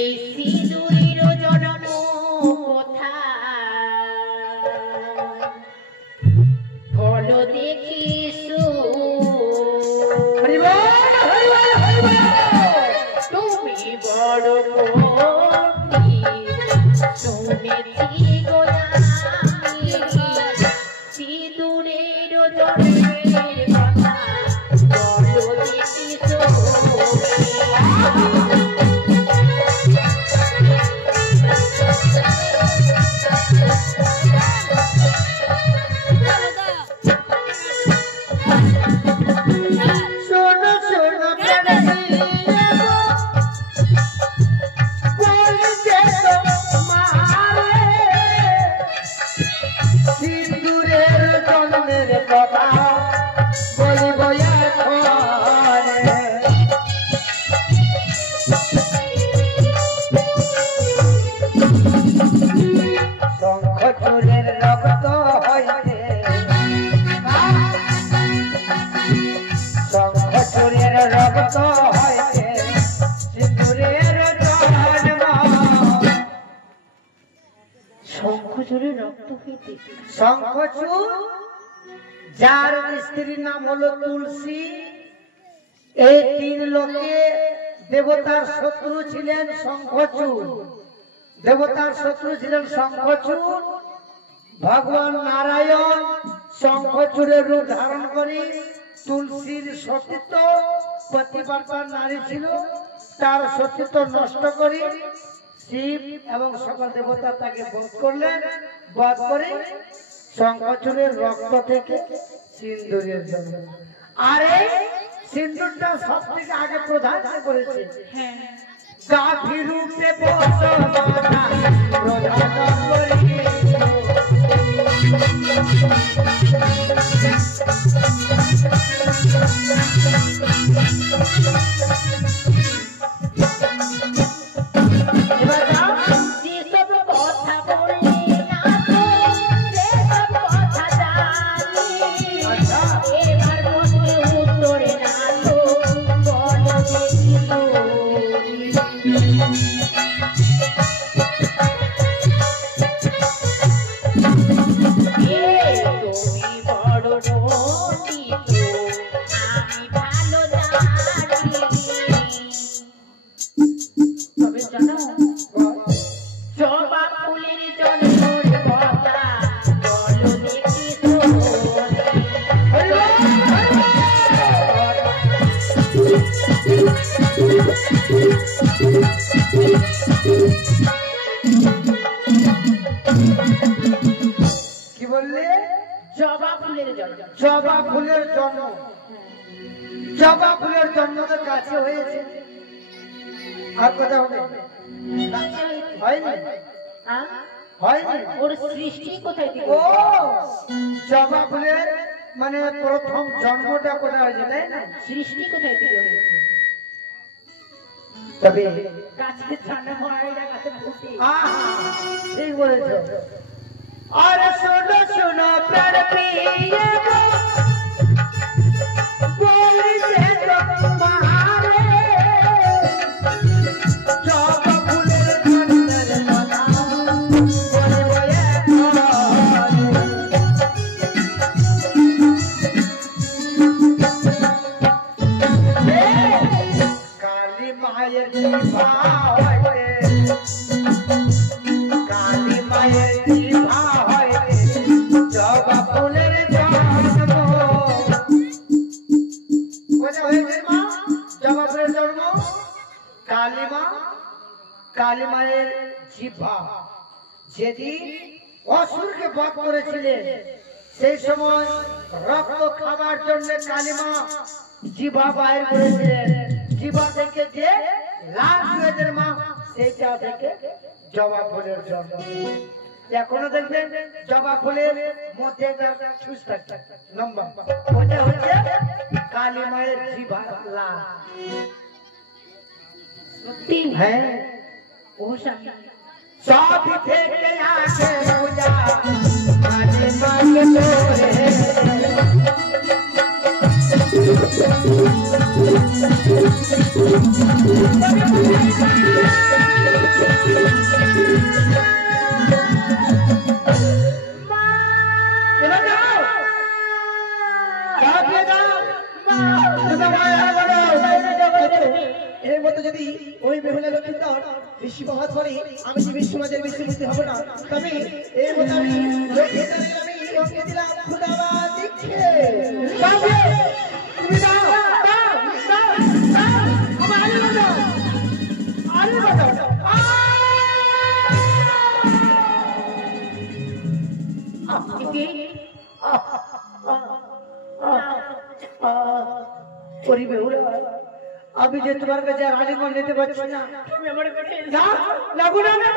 এই সিঁদুরের জন্ম কোথা বলো দেখি তুমি বড় শুনেছি গোলামি সিঁদুরের জন্মের কথা বলো দেখি শঙ্খচূড় যার স্ত্রীর নাম হলো তুলসী। এই তিন লোকে দেবতার শত্রু ছিলেন শঙ্খচূড়। দেবতার শত্রু ছিলেন শঙ্খচূড়। ভগবান নারায়ণ শঙ্খচূড়ের রূপ ধারণ করে তুলসীর সতীত্ব, পতিব্রতা নারী ছিল, তার সতীত্ব নষ্ট করে শিব এবং সকল দেবতা তাকে বধ করলেন। বধ করে শঙ্খচূড়ের রক্ত থেকে সিন্দুরের জন্ম। আর এই সিন্দুরটা সব থেকে আগে প্রধান করেছে গাভী রূপে কি বললে? জবা ফুলের জন্ম। জবা ফুলের জন্ম। জবা ফুলের জন্ম তো কাছে হয়েছে। আর কথা হবে হয়নি? হয়নি? ওর সৃষ্টি কোথায় থেকে? ও জবা ফুলের মানে প্রথম জন্মটা কোথায় হয়েছে তাই না? সৃষ্টি কোথায় থেকে হয়েছে? তবে গাছে ছানা হয় না, গাছে ফুটে। ঠিক বলেছো। আর শোনো শোনো প্রাণ প্রিয় বলছে তোমারে জবা ফুলের জন্মের কথা কালী মায়ের জিভা হইতে, কালী মায়ের জিভা হইতে জবা ফুলের জন্ম। কোথা হয়েছে মা জবা ফুলের জন্ম? কালী মা, কালী মায়ের জিভা। যেদিন অসুরকে বধ করেছিলেন সেই সময় রক্ত খাবার জন্য কালী মা জিভা বাইর করেছিলেন। জিভা থেকে যে লাল হয়েছে মা, সেইটা থেকে জবা ফুলের জন্ম। এখনো দেখবেন জবা ফুলের মধ্যে একটা ছুঁচ থাকে লম্বা, ওটা হচ্ছে কালী মায়ের জিভা লাল। সত্যি? হ্যাঁ, ও স্বামী সব থেকে আসে পূজা কালী মাকে তোরে। যদি ওই বেহুলা লক্ষ্মীধর বেশি বহাত করে আমি যে বিশ্বমাজের বেশি বুঝতে হবে না তবে এই মতো আমি লক্ষ্মীধরের আমি রঙে দিলাম খুদাবা দিচ্ছে তুমি দাও দাও দাও দাও আমার আরে বাজাও আরে বাজাও ওরে বেহুলা আমি যে তোমার কাছে রাজি করে নিতে পারছি না তুমি আমার কাছে না লাগু না না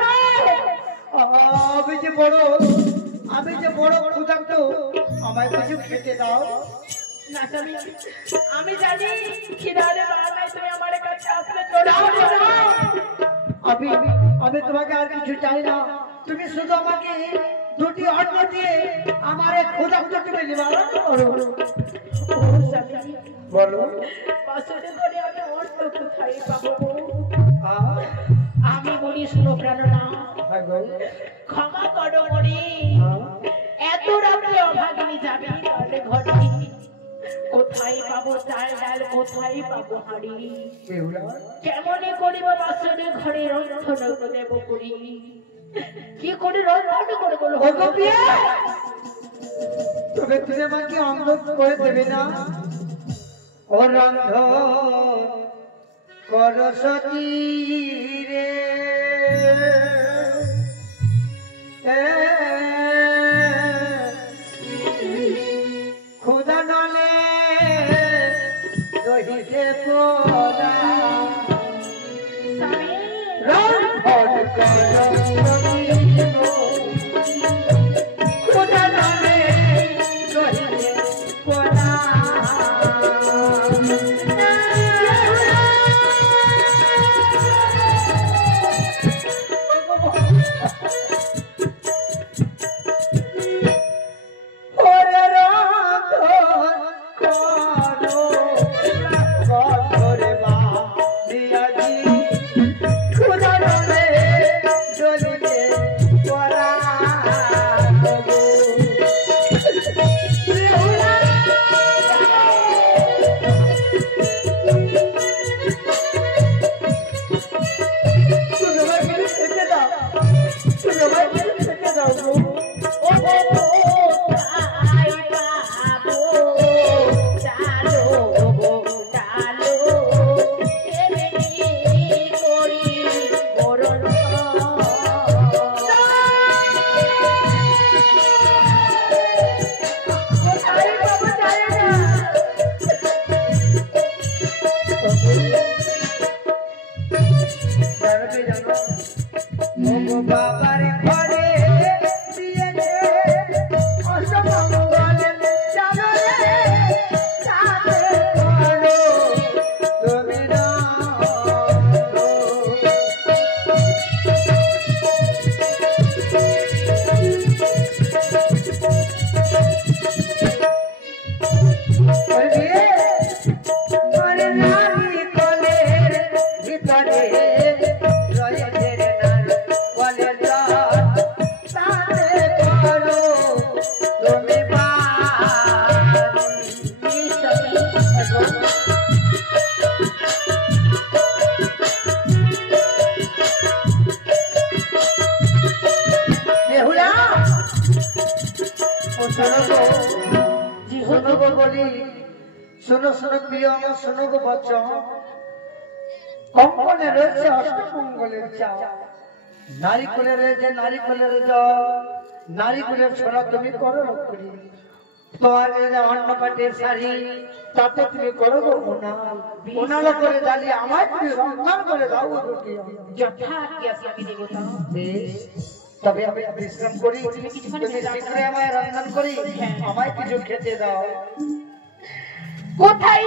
আমি যে বড় ক্ষুধার্ত আমায় কিছু খেতে দাও না স্বামী আমি জানি খিদারে বাহানায় তুমি আমার কাছে আসলে চড়াও আমি আমি তোমাকে আর কিছু চাই না তুমি শুধু আমাকে দুটি অন্ন দিয়ে আমার এই ক্ষুধার্ত তুমি নিবারণ করো বলো বাসুরে করে আমি অর্থ কোথায় পাবো আমি বলি শুনো প্রাণনা ক্ষমা করো মরি এত রাত্রে অভাগিনী যাবে তাহলে ঘরে কোথায় পাবো চাল ডাল কোথায় পাবো হাড়ি কেমনে করিব বাসুরে ঘরে রন্ধন দেব করি কি করে রন্ধন করে বলো তবে তুমি আমাকে অন্ধ করে দেবে না ও রন্ধ কর সতী রে খুদা নলে রহিতে পোলা রন্ধন কর সতী খুদা নলে রহিতে পোলা বাবার ঘরে দিয়েছে অসমঙ্গল জানো রে সাথে করো তুমি না আরে নারী কলের ভিতরে রয়েছে রে নারী কলের সাথে করো তুমি বেহুলা ও শোনো গো বলি শোনো শোনো প্রিয় আমার শোনো গো বচ্চন কঙ্কনে রয়েছে অষ্টমঙ্গলের চাও নারিকলের রয়েছে নারিকলের জল নারিকলের ছোড়া তুমি করো রক্ষী তোমার অন্য পাটের শাড়ি তাতে তুমি করো গো ওনালো করে জ্বালিয়ে আমায় তুমি রন্ধন করে দাও যথা কি আছে আমি দেব তা বেশ তবে আমি বিশ্রাম করি তুমি শীঘ্রই আমায় রন্ধন করি আমায় কিছু খেতে দাও কোথায়